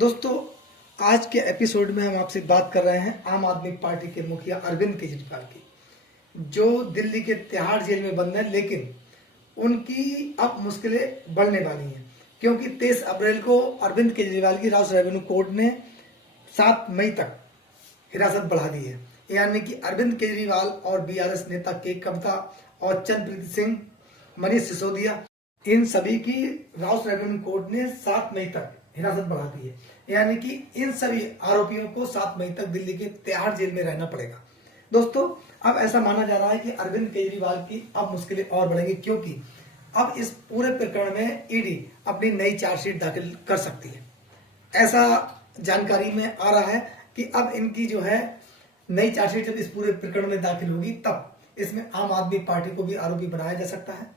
दोस्तों, आज के एपिसोड में हम आपसे बात कर रहे हैं आम आदमी पार्टी के मुखिया अरविंद केजरीवाल की, जो दिल्ली के तिहाड़ जेल में बंद है। लेकिन उनकी अब मुश्किलें बढ़ने वाली हैं, क्योंकि 23 अप्रैल को अरविंद केजरीवाल की राउस रेवेन्यू कोर्ट ने 7 मई तक हिरासत बढ़ा दी है। यानी कि अरविंद केजरीवाल और बीआरएस नेता के कविता और चंद्रप्रीत सिंह, मनीष सिसोदिया, इन सभी की राउस रेवेन्यू कोर्ट ने 7 मई तक हिरासत बढ़ा दी है। यानी कि इन सभी आरोपियों को 7 मई तक दिल्ली के तिहाड़ जेल में रहना पड़ेगा। दोस्तों, अब ऐसा माना जा रहा है कि अरविंद केजरीवाल की अब मुश्किलें और बढ़ेंगी, क्योंकि अब इस पूरे प्रकरण में ईडी अपनी नई चार्जशीट दाखिल कर सकती है। ऐसा जानकारी में आ रहा है कि अब इनकी जो है नई चार्जशीट जब इस पूरे प्रकरण में दाखिल होगी, तब इसमें आम आदमी पार्टी को भी आरोपी बनाया जा सकता है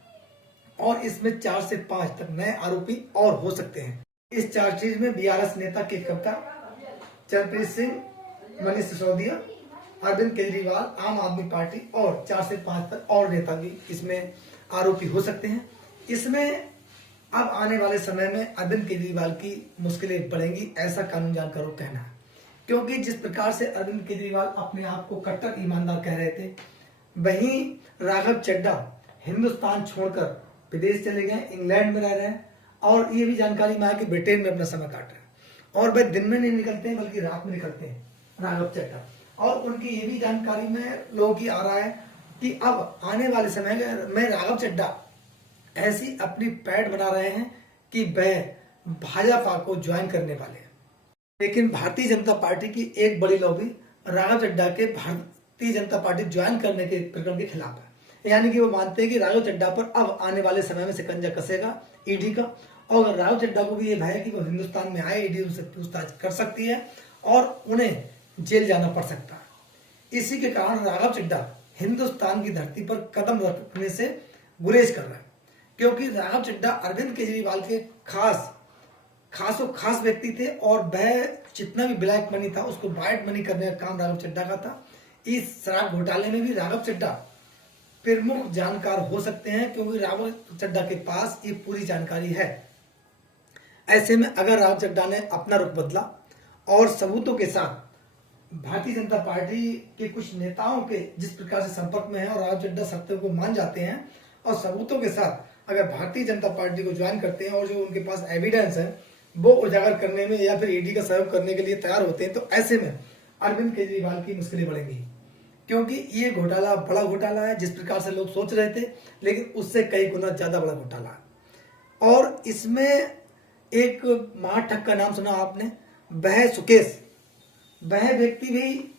और इसमें 4 से 5 तक नए आरोपी और हो सकते हैं। इस चार्जशीट में बीआरएस नेता के कविता, चंद्रप्रीत सिंह, मनीष सिसोदिया, अरविंद केजरीवाल, आम आदमी पार्टी और 4 से 5 तक और नेता भी इसमें आरोपी हो सकते हैं। इसमें अब आने वाले समय में अरविंद केजरीवाल की मुश्किलें बढ़ेंगी, ऐसा कानून जानकारों का कहना है। क्योंकि जिस प्रकार से अरविंद केजरीवाल अपने आप को कट्टर ईमानदार कह रहे थे, वहीं राघव चड्ढा हिंदुस्तान छोड़कर विदेश चले गए, इंग्लैंड में रह रहे हैं और ये भी जानकारी में आया कि ब्रिटेन में अपना समय काट रहे हैं और वह दिन में नहीं निकलते हैं बल्कि रात में निकलते हैं, राघव चड्ढा। और उनकी ये भी जानकारी में लोगों की आ रहा है कि अब आने वाले समय में राघव चड्ढा ऐसी अपनी पैड बना रहे हैं कि वह भाजपा को ज्वाइन करने वाले हैं। लेकिन भारतीय जनता पार्टी की एक बड़ी लॉबी राघव चड्ढा के भारतीय जनता पार्टी ज्वाइन करने के प्रकरण के खिलाफ है। यानी कि वो मानते हैं कि राघव चड्ढा पर अब आने वाले समय में शिकंजा कसेगा ईडी का, और राघव चड्ढा को भी ये भय है कि वो हिंदुस्तान में आए, ईडी उनसे पूछताछ कर सकती है और उन्हें जेल जाना पड़ सकता है। इसी के कारण राघव चड्ढा हिंदुस्तान की धरती पर कदम रखने से गुरेज कर रहा है, क्योंकि राघव चड्ढा अरविंद केजरीवाल के खास व्यक्ति थे और वह जितना भी ब्लैक मनी था उसको व्हाइट मनी करने का काम राघव चड्ढा का था। इस शराब घोटाले में भी राघव चड्ढा प्रमुख जानकार हो सकते हैं, क्योंकि राघव चड्ढा के पास ये पूरी जानकारी है। ऐसे में अगर राघव चड्ढा ने अपना रुख बदला और सबूतों के साथ भारतीय जनता पार्टी के कुछ नेताओं के जिस प्रकार से संपर्क में है और राघव चड्ढा सत्य को मान जाते हैं और सबूतों के साथ अगर भारतीय जनता पार्टी को ज्वाइन करते हैं और जो उनके पास एविडेंस है वो उजागर करने में या फिर ईडी का सहयोग करने के लिए तैयार होते हैं, तो ऐसे में अरविंद केजरीवाल की मुश्किलें बढ़ेंगी। क्योंकि ये घोटाला बड़ा घोटाला है, जिस प्रकार से लोग सोच रहे थे, लेकिन उससे कई गुना ज्यादा बड़ा घोटाला है। और इसमें एक महाठग का नाम सुना आपने, वह सुकेश, वह व्यक्ति भी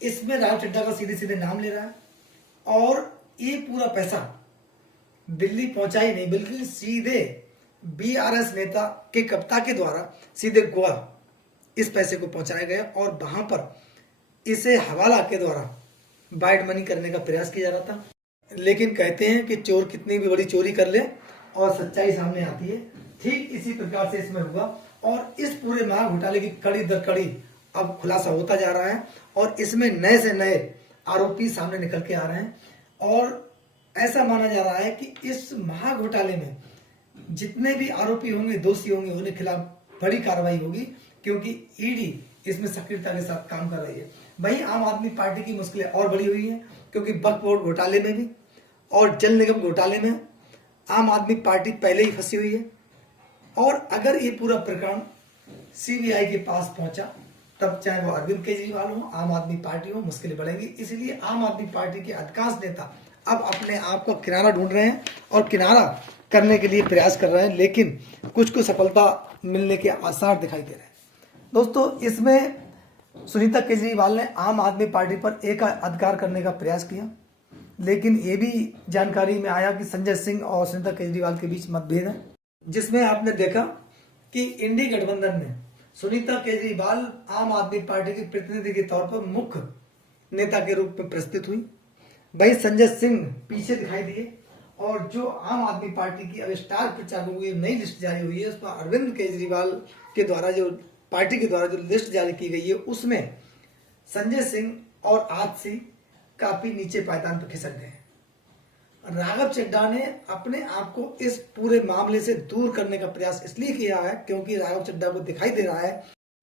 इसमें राघव चड्ढा का सीधे सीधे नाम ले रहा है और ये पूरा पैसा दिल्ली पहुंचा ही नहीं, बल्कि सीधे बीआरएस नेता के कविता के द्वारा सीधे गोवा इस पैसे को पहुंचाया गया और वहां पर इसे हवाला के द्वारा वाइट मनी करने का प्रयास किया जा रहा था। लेकिन कहते हैं कि चोर कितनी भी बड़ी चोरी कर ले और सच्चाई सामने आती है। ठीक इसी प्रकार से इसमें हुआ और इस पूरे महा घोटाले की कड़ी दर कड़ी अब खुलासा होता जा रहा है और इसमें नए से नए आरोपी सामने निकल के आ रहे हैं। और ऐसा माना जा रहा है कि इस महा घोटाले में जितने भी आरोपी होंगे, दोषी होंगे, उनके खिलाफ बड़ी कार्रवाई होगी, क्योंकि ईडी इसमें सक्रियता के साथ काम कर रही है। वहीं आम आदमी पार्टी की मुश्किलें और बढ़ी हुई हैं, क्योंकि वक्फ बोर्ड घोटाले में भी और जल निगम घोटाले में आम आदमी पार्टी पहले ही फंसी हुई है। और अगर ये पूरा प्रकरण सीबीआई के पास पहुंचा, तब चाहे वो अरविंद केजरीवाल हो, आम आदमी पार्टी हो, मुश्किलें बढ़ेंगी। इसलिए आम आदमी पार्टी के अधिकांश नेता अब अपने आप को किनारा ढूंढ रहे हैं और किनारा करने के लिए प्रयास कर रहे हैं, लेकिन कुछ सफलता मिलने के आसार दिखाई दे रहे हैं। दोस्तों, इसमें सुनीता केजरीवाल ने आम आदमी पार्टी पर एक अधिकार करने का प्रयास किया, लेकिन ये भी जानकारी में आया कि संजय सिंह और सुनीता केजरीवाल के बीच मतभेद है, जिसमें आपने देखा कि इंडी गठबंधन में सुनीता केजरीवाल आम आदमी पार्टी के प्रतिनिधि के तौर पर मुख्य नेता के रूप में प्रस्तुत हुई। वही संजय सिंह पीछे दिखाई दिए और जो आम आदमी पार्टी की अब स्टार प्रचारकों की नई लिस्ट जारी हुई है, उस पर अरविंद केजरीवाल के द्वारा जो पार्टी के द्वारा जो लिस्ट जारी की गई है, उसमें संजय सिंह और आजसी काफी नीचे पायदान पर खिसक गए हैं। राघव चड्ढा ने अपने आप को इस पूरे मामले से दूर करने का प्रयास इसलिए किया है क्योंकि राघव चड्ढा को दिखाई दे रहा है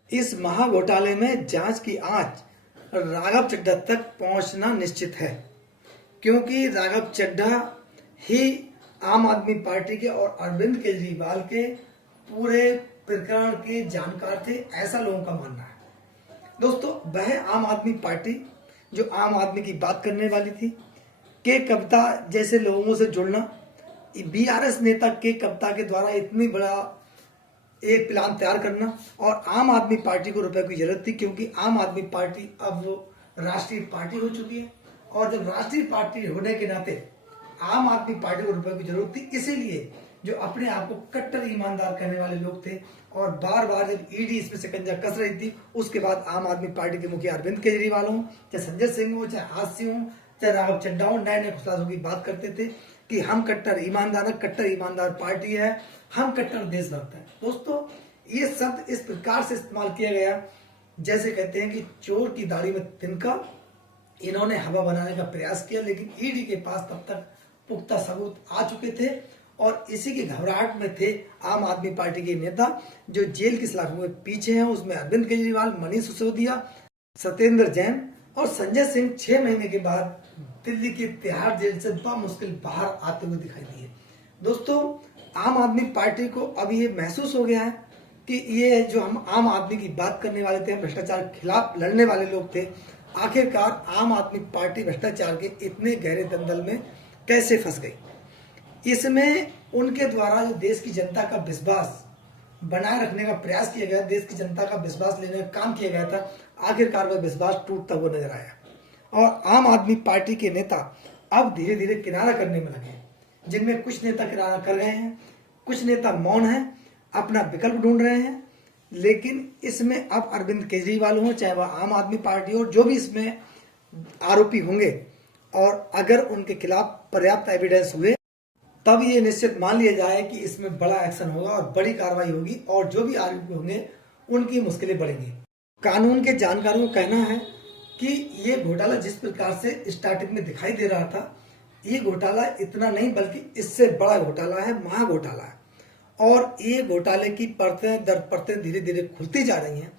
इस महा घोटाले में जांच की आंच राघव चड्ढा तक पहुंचना निश्चित है, क्योंकि राघव चड्ढा ही आम आदमी पार्टी के और अरविंद केजरीवाल के पूरे प्रकरण के जानकार थे, ऐसा लोगों का मानना है। दोस्तों, वह आम आदमी पार्टी जो आम आदमी की बात करने वाली थी, के कविता जैसे लोगों से जुड़ना, बीआरएस नेता के कविता के द्वारा इतनी बड़ा एक प्लान तैयार करना, और आम आदमी पार्टी को रुपए की जरूरत थी, क्योंकि आम आदमी पार्टी अब राष्ट्रीय पार्टी हो चुकी है, और जब राष्ट्रीय पार्टी होने के नाते आम आदमी पार्टी को रुपए की जरूरत थी। इसीलिए जो अपने आप को कट्टर ईमानदार कहने वाले लोग थे, और बार बार जब ईडी इसमें शिकंजा कस रही थी, उसके बाद आम आदमी पार्टी के मुखिया अरविंद केजरीवाल हो, चाहे संजय सिंह हो, चाहे हास्य हो, चाहे राघव चड्ढा हो, नए नए खुलासों की बात करते थे कि हम कट्टर ईमानदार पार्टी है, हम कट्टर देशभक्त हैं। दोस्तों, ये शब्द इस प्रकार से इस्तेमाल किया गया जैसे कहते हैं कि चोर की दाढ़ी में तिनका। इन्होंने हवा बनाने का प्रयास किया, लेकिन ईडी के पास तब तक पुख्ता सबूत आ चुके थे, और इसी की घबराहट में थे आम आदमी पार्टी के नेता जो जेल की सलाखों में पीछे हैं। उसमें अरविंद केजरीवाल, मनीष सिसोदिया, सत्येंद्र जैन और संजय सिंह 6 महीने के बाद दिल्ली की तिहाड़ जेल से मुश्किल बाहर आते हुए दिखाई दिए। दोस्तों, आम आदमी पार्टी को अब ये महसूस हो गया है कि ये जो हम आम आदमी की बात करने वाले थे, भ्रष्टाचार के खिलाफ लड़ने वाले लोग थे, आखिरकार आम आदमी पार्टी भ्रष्टाचार के इतने गहरे दलदल में कैसे फंस गई। इसमें उनके द्वारा जो देश की जनता का विश्वास बनाए रखने का प्रयास किया गया, देश की जनता का विश्वास लेने का काम किया गया था, आखिरकार वह विश्वास टूटता हुआ नजर आया, और आम आदमी पार्टी के नेता अब धीरे धीरे किनारा करने में लगे हैं। जिनमें कुछ नेता किनारा कर रहे हैं, कुछ नेता मौन हैं, अपना विकल्प ढूंढ रहे हैं। लेकिन इसमें अब अरविंद केजरीवाल हो, चाहे वह आम आदमी पार्टी हो, जो भी इसमें आरोपी होंगे, और अगर उनके खिलाफ पर्याप्त एविडेंस हुए, तब ये निश्चित मान लिया जाए कि इसमें बड़ा एक्शन होगा और बड़ी कार्रवाई होगी, और जो भी आरोपी होंगे उनकी मुश्किलें बढ़ेंगी। कानून के जानकारों का कहना है कि ये घोटाला जिस प्रकार से स्टार्टिंग में दिखाई दे रहा था, ये घोटाला इतना नहीं बल्कि इससे बड़ा घोटाला है, महा घोटाला है, और ये घोटाले की परतें दर परतें धीरे धीरे खुलती जा रही हैं।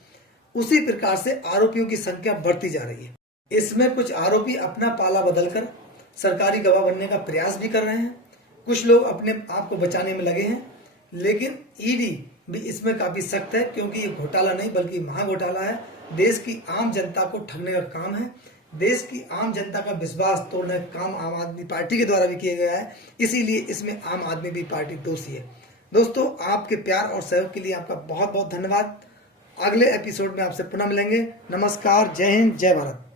उसी प्रकार से आरोपियों की संख्या बढ़ती जा रही है। इसमें कुछ आरोपी अपना पाला बदलकर सरकारी गवाह बनने का प्रयास भी कर रहे हैं, कुछ लोग अपने आप को बचाने में लगे हैं, लेकिन ईडी भी इसमें काफी सख्त है, क्योंकि ये घोटाला नहीं बल्कि महा घोटाला है। देश की आम जनता को ठगने का काम है, देश की आम जनता का विश्वास तोड़ने का काम आम आदमी पार्टी के द्वारा भी किया गया है, इसीलिए इसमें आम आदमी भी पार्टी दोषी है। दोस्तों, आपके प्यार और सहयोग के लिए आपका बहुत बहुत धन्यवाद। अगले एपिसोड में आपसे पुनः मिलेंगे। नमस्कार, जय हिंद, जय भारत।